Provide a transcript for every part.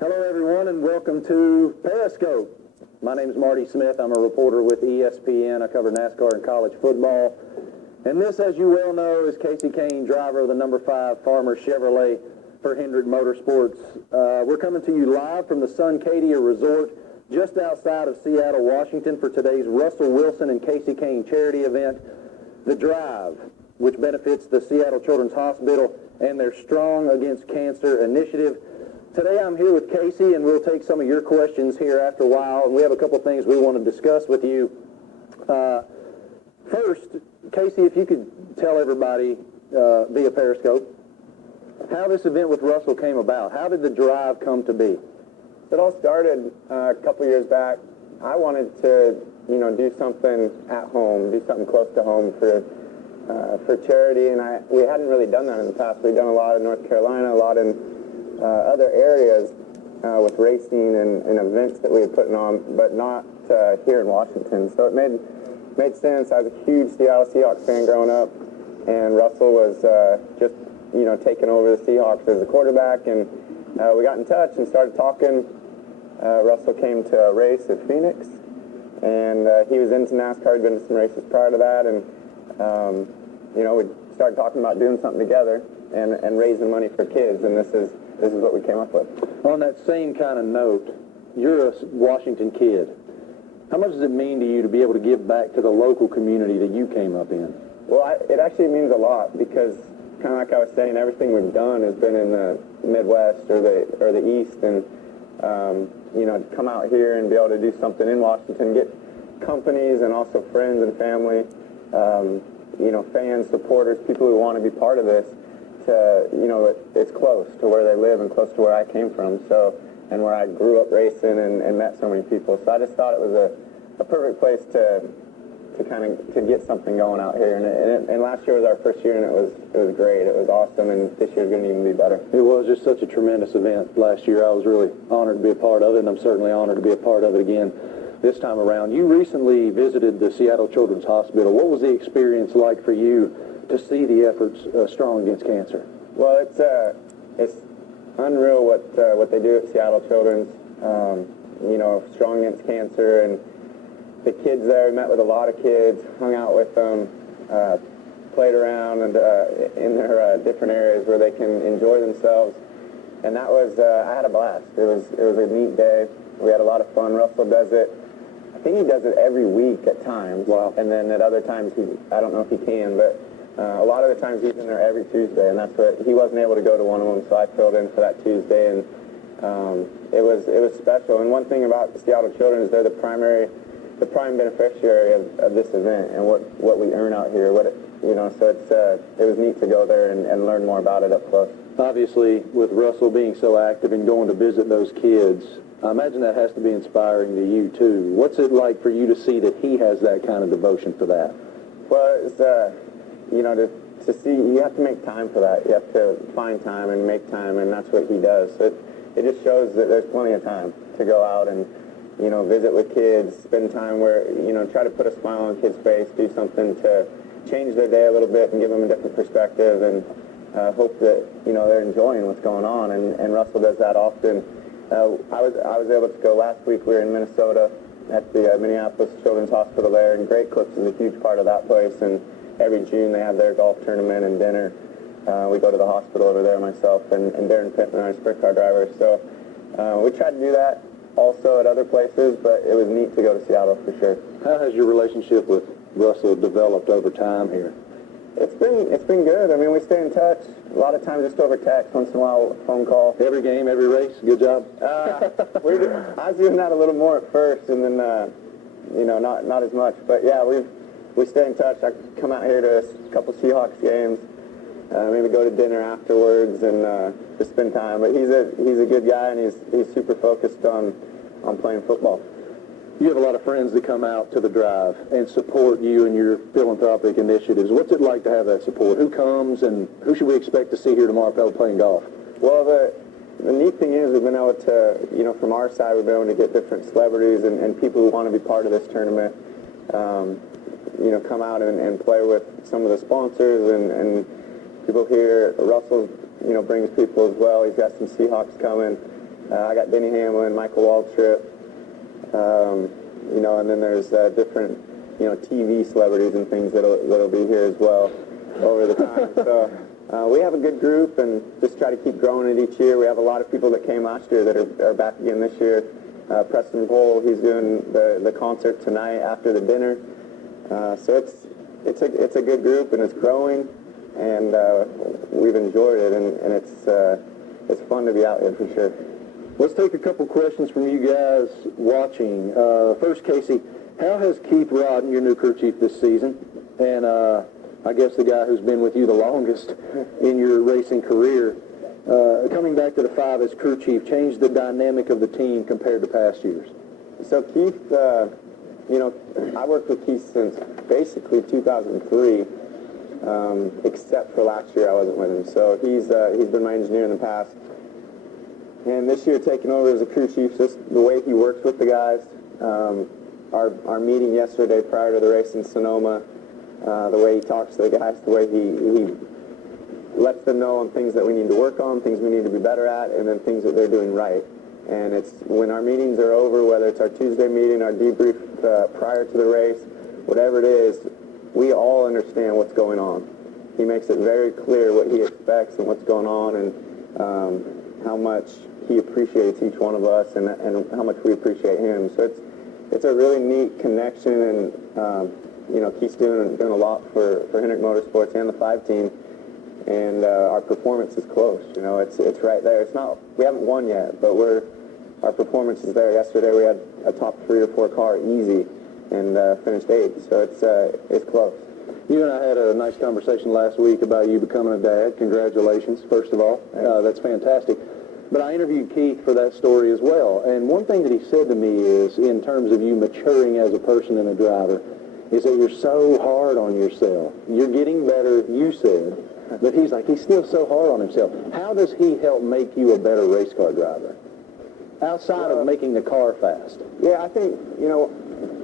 Hello, everyone, and welcome to Periscope. My name is Marty Smith. I'm a reporter with ESPN. I cover NASCAR and college football. And this, as you well know, is Kasey, driver of the number 5 Farmer Chevrolet for Hendrick Motorsports. We're coming to you live from the Suncadia Resort just outside of Seattle, Washington, for today's Russell Wilson and Kasey charity event, The Drive, which benefits the Seattle Children's Hospital and their Strong Against Cancer initiative. Today I'm here with Kasey, and we'll take some of your questions here after a while, and we have a couple things we want to discuss with you. First, Kasey, if you could tell everybody via Periscope how this event with Russell came about. How did the drive come to be? It all started a couple years back. I wanted to, do something at home, do something close to home for charity, and we hadn't really done that in the past. We'd done a lot in North Carolina, a lot in other areas with racing and events that we were putting on, but not here in Washington. So it made sense. I was a huge Seattle Seahawks fan growing up, and Russell was just taking over the Seahawks as a quarterback, and we got in touch and started talking. Russell came to a race at Phoenix, and he was into NASCAR. He'd been to some races prior to that, and we started talking about doing something together and raising money for kids, and this is what we came up with. On that same kind of note, you're a Washington kid. How much does it mean to you to be able to give back to the local community that you came up in? Well, it actually means a lot because, kind of like I was saying, everything we've done has been in the Midwest or the East, and to come out here and be able to do something in Washington, get companies and also friends and family, fans, supporters, people who want to be part of this. It's close to where they live and close to where I came from, and where I grew up racing and met so many people. So I just thought it was a perfect place to get something going out here. And last year was our first year, and it was great. It was awesome, and this year's going to even be better. It was just such a tremendous event last year. I was really honored to be a part of it, and I'm certainly honored to be a part of it again this time around. You recently visited the Seattle Children's Hospital. What was the experience like for you to see the efforts Strong Against Cancer? Well, it's unreal what they do at Seattle Children's. Strong Against Cancer, and the kids there. Met with a lot of kids, hung out with them, played around and in their different areas where they can enjoy themselves. And that was I had a blast. It was a neat day. We had a lot of fun. Russell does it. I think he does it every week at times. Wow. And then at other times, I don't know if he can, but a lot of the times he's in there every Tuesday, and that's what he wasn't able to go to one of them, so I filled in for that Tuesday, and it was special. And one thing about the Seattle Children is they're the prime beneficiary of this event and what we earn out here. So it was neat to go there and learn more about it up close. Obviously, with Russell being so active and going to visit those kids, I imagine that has to be inspiring to you too. What's it like for you to see that he has that kind of devotion for that? Well, it's to see, you have to make time for that. You have to find time and make time, and that's what he does. So it just shows that there's plenty of time to go out and visit with kids, spend time where, try to put a smile on kids' face, do something to change their day a little bit and give them a different perspective, and hope that, they're enjoying what's going on. And Russell does that often. I was able to go last week. We were in Minnesota at the Minneapolis Children's Hospital there, and Great Clips is a huge part of that place. And every June they have their golf tournament and dinner. We go to the hospital over there, myself and Darren Pittman, our sprint car driver. So we tried to do that also at other places, but it was neat to go to Seattle for sure. How has your relationship with Russell developed over time here? It's been good. I mean, we stay in touch. A lot of times just over text, once in a while, phone call. Every game, every race, good job. I was doing that a little more at first, and then not as much. But yeah, we stay in touch. I come out here to a couple Seahawks games, maybe go to dinner afterwards, and just spend time. But he's a good guy, and he's super focused on playing football. You have a lot of friends that come out to the drive and support you and your philanthropic initiatives. What's it like to have that support? Who comes, and who should we expect to see here tomorrow playing golf? Well, the neat thing is we've been able to, from our side, we've been able to get different celebrities and people who want to be part of this tournament, come out and play with some of the sponsors and people here. Russell, brings people as well. He's got some Seahawks coming. I got Denny Hamlin, Michael Waltrip, you know, and then there's different, you know, TV celebrities and things that'll be here as well over the time. So we have a good group and just try to keep growing it each year. We have a lot of people that came last year that are back again this year. Preston Cole, he's doing the concert tonight after the dinner. So it's a good group and it's growing, and we've enjoyed it, and it's fun to be out here for sure. Let's take a couple questions from you guys watching. First, Kasey, how has Keith Rodden, your new crew chief this season, and I guess the guy who's been with you the longest in your racing career, coming back to the 5 as crew chief, changed the dynamic of the team compared to past years? So Keith, you know, I worked with Keith since basically 2003, except for last year I wasn't with him. So he's been my engineer in the past. And this year taking over as a crew chief, just the way he works with the guys, our meeting yesterday prior to the race in Sonoma, the way he talks to the guys, the way he lets them know on things that we need to work on, things we need to be better at, and then things that they're doing right. And it's when our meetings are over, whether it's our Tuesday meeting, our debrief prior to the race, whatever it is, we all understand what's going on. He makes it very clear what he expects and what's going on, and how much he appreciates each one of us, and how much we appreciate him. So it's a really neat connection, and you know, Keith's doing a lot for Hendrick Motorsports and the 5 team, and our performance is close. You know, it's right there. It's not, we haven't won yet, but our performance is there. Yesterday we had a top 3 or 4 car easy, and finished 8th. So it's close. You and I had a nice conversation last week about you becoming a dad. Congratulations, first of all. That's fantastic. But I interviewed Keith for that story as well. And one thing that he said to me is, in terms of you maturing as a person and a driver, is that you're so hard on yourself. You're getting better, you said, but he's like, he's still so hard on himself. How does he help make you a better race car driver? Outside of making the car fast. Yeah, I think, you know,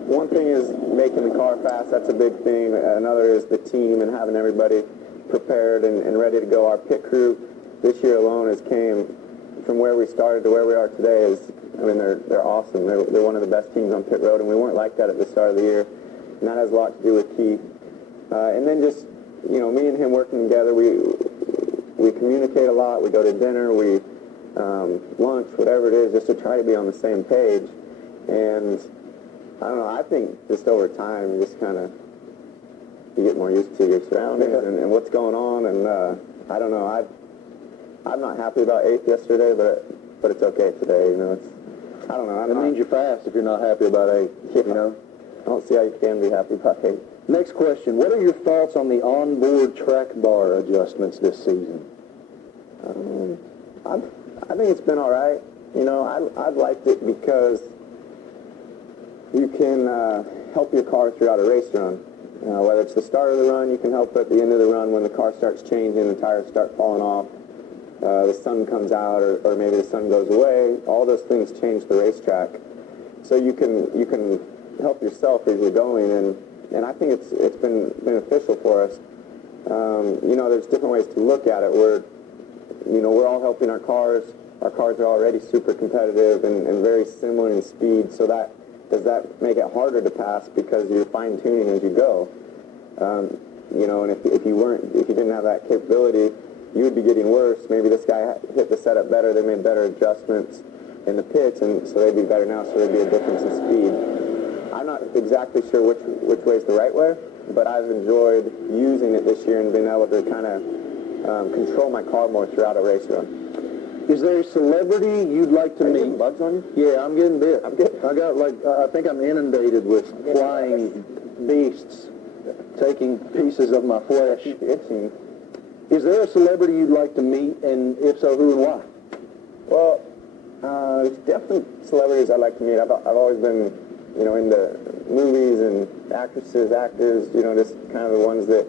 one thing is making the car fast. That's a big thing. Another is the team and having everybody prepared and ready to go. Our pit crew this year alone has came from where we started to where we are today. I mean, they're awesome. They're one of the best teams on pit road, and we weren't like that at the start of the year. And that has a lot to do with Keith. And then just, you know, me and him working together, we communicate a lot. We go to dinner, we lunch, whatever it is, just to try to be on the same page. And I don't know, I think just over time, you just kind of, you get more used to your surroundings and what's going on. And I don't know, I'm not happy about 8th yesterday, but it's okay today. You know, I don't know. It means you're fast if you're not happy about 8th. Yeah. You know, I don't see how you can be happy about 8th. Next question: what are your thoughts on the onboard track bar adjustments this season? I think it's been all right. You know, I've liked it because you can help your car throughout a race run. Whether it's the start of the run, you can help at the end of the run when the car starts changing, the tires start falling off, the sun comes out, or maybe the sun goes away. All those things change the racetrack. So you can help yourself as you're going, and I think it's been beneficial for us. You know, there's different ways to look at it. We're all helping our cars. Our cars are already super competitive and very similar in speed, so does that make it harder to pass because you're fine-tuning as you go? You know, and if you didn't have that capability, you would be getting worse. Maybe this guy hit the setup better, they made better adjustments in the pits, and so they'd be better now, so there'd be a difference in speed. I'm not exactly sure which way is the right way, but I've enjoyed using it this year and being able to kind of control my car more throughout a race run. Is there a celebrity you'd like to meet? Getting bugs on you? Yeah, I'm getting bit. I'm getting. I got I think I'm inundated with flying beasts taking pieces of my flesh. Itching. Is there a celebrity you'd like to meet, and if so, who and why? Well, there's definitely celebrities I'd like to meet. I've always been, you know, into movies and actresses, actors, you know, just kind of the ones that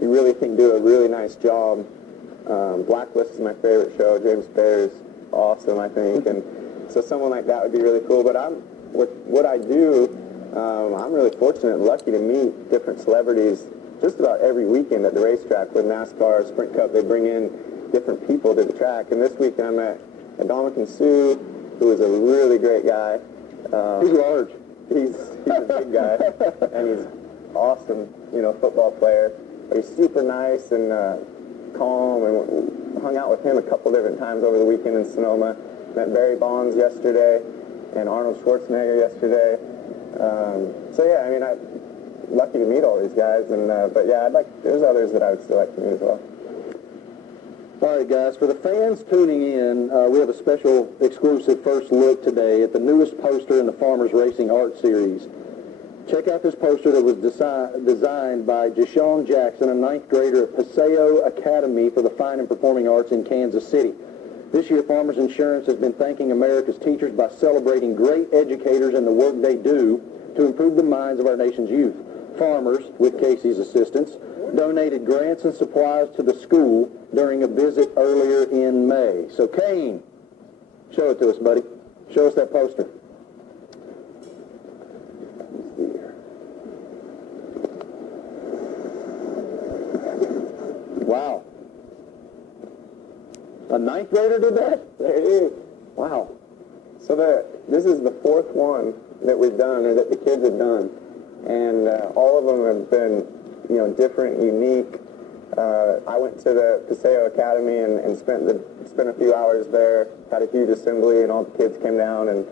you really think do a really nice job. Blacklist is my favorite show. James Spader's awesome, I think, and so someone like that would be really cool. But with what I do, I'm really fortunate and lucky to meet different celebrities just about every weekend at the racetrack. With NASCAR, Sprint Cup, they bring in different people to the track. And this weekend I met Dominican Sue, who is a really great guy. He's large. He's a big guy, and he's awesome, football player. But he's super nice and calm, and hung out with him a couple different times over the weekend in Sonoma. Met Barry Bonds yesterday and Arnold Schwarzenegger yesterday. So yeah, I mean, I'm lucky to meet all these guys, and but yeah, there's others that I would still like to meet as well. All right, guys, for the fans tuning in, we have a special exclusive first look today at the newest poster in the Farmers Racing Art Series. Check out this poster that was designed by Jashawn Jackson, a 9th grader at Paseo Academy for the Fine and Performing Arts in Kansas City. This year, Farmers Insurance has been thanking America's teachers by celebrating great educators and the work they do to improve the minds of our nation's youth. Farmers, with Kasey's assistance, donated grants and supplies to the school during a visit earlier in May. So, Kahne, show it to us, buddy. Show us that poster. Wow. A 9th grader did that? There it is. Wow. So this is the 4th one that we've done, or that the kids have done, and all of them have been, different, unique. I went to the Paseo Academy and spent a few hours there. Had a huge assembly, and all the kids came down and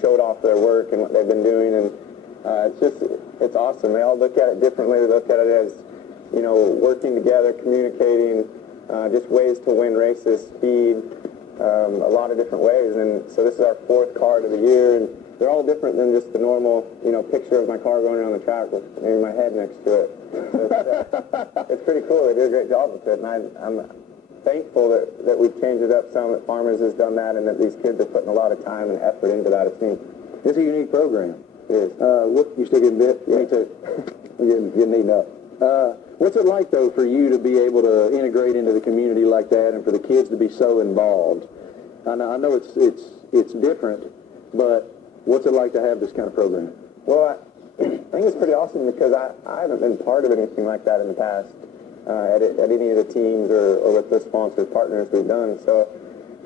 showed off their work and what they've been doing, and it's awesome. They all look at it differently. They look at it as, working together, communicating, just ways to win races, speed, a lot of different ways. And so this is our 4th card of the year, and they're all different than just the normal, picture of my car going around the track with maybe my head next to it. So it's pretty cool. They did a great job with it, and I'm thankful that we've changed it up some, that Farmers has done that, and that these kids are putting a lot of time and effort into that. It's neat. It's a unique program. It is. You still getting bit? Me too. You're getting eaten up. What's it like, though, for you to be able to integrate into the community like that, and for the kids to be so involved? I know it's different, but what's it like to have this kind of program? Well, I think it's pretty awesome because I haven't been part of anything like that in the past at any of the teams or with the sponsors, partners we've done. So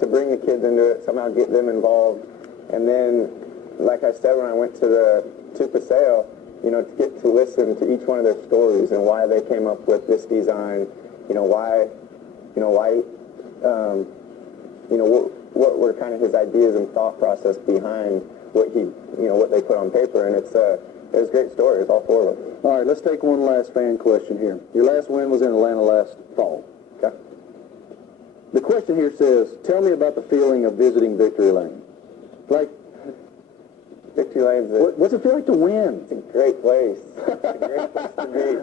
to bring the kids into it, somehow get them involved, and then, like I said, when I went to Paseo, to get to listen to each one of their stories and why they came up with this design, what were kind of his ideas and thought process behind what they put on paper, and it's great stories, all 4 of them. All right, let's take one last fan question here. Your last win was in Atlanta last fall. Okay. The question here says, tell me about the feeling of visiting Victory Lane. Like, Victory Lane's what's it feel like to win? It's a great place. It's a great place to be.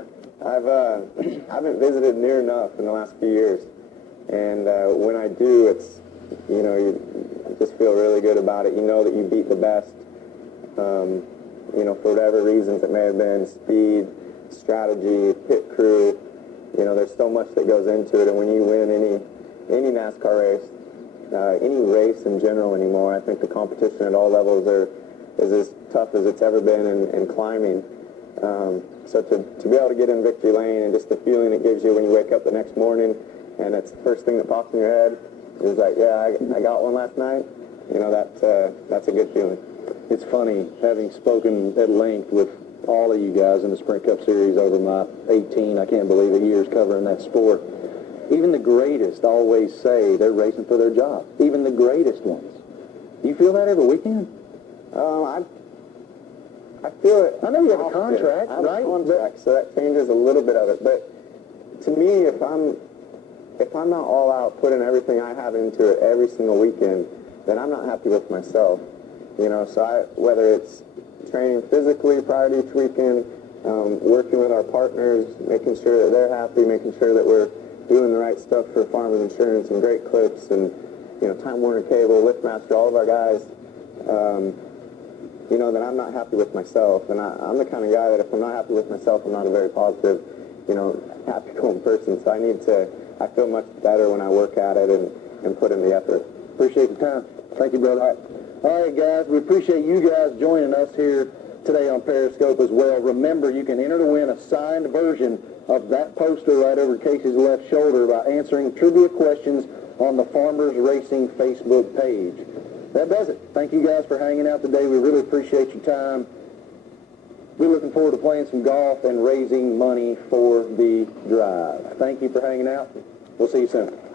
I haven't visited near enough in the last few years, and when I do, it's you just feel really good about it. You know that you beat the best. For whatever reasons it may have been, speed, strategy, pit crew. There's so much that goes into it, and when you win any NASCAR race, any race in general anymore, I think the competition at all levels is as tough as it's ever been in climbing. So to be able to get in Victory Lane and just the feeling it gives you when you wake up the next morning and it's the first thing that pops in your head is like, yeah, I got one last night. That's a good feeling. It's funny, having spoken at length with all of you guys in the Sprint Cup Series over my 18, I can't believe it, years covering that sport. Even the greatest always say they're racing for their job. Even the greatest ones. Do you feel that every weekend? I feel it. I know you have a contract, I have right? a contract, so that changes a little bit of it. But to me, if I'm not all out putting everything I have into it every single weekend, then I'm not happy with myself. So whether it's training physically prior to each weekend, working with our partners, making sure that they're happy, making sure that we're doing the right stuff for Farmers Insurance and Great Clips and Time Warner Cable, LiftMaster, all of our guys. Then I'm not happy with myself. And I'm the kind of guy that if I'm not happy with myself, I'm not a very positive, happy-going person. So I feel much better when I work at it and put in the effort. Appreciate the time. Thank you, brother. All right, guys, we appreciate you guys joining us here today on Periscope as well. Remember, you can enter to win a signed version of that poster right over Kasey's left shoulder by answering trivia questions on the Farmers Racing Facebook page. That does it. Thank you guys for hanging out today. We really appreciate your time. We're looking forward to playing some golf and raising money for the drive. Thank you for hanging out. We'll see you soon.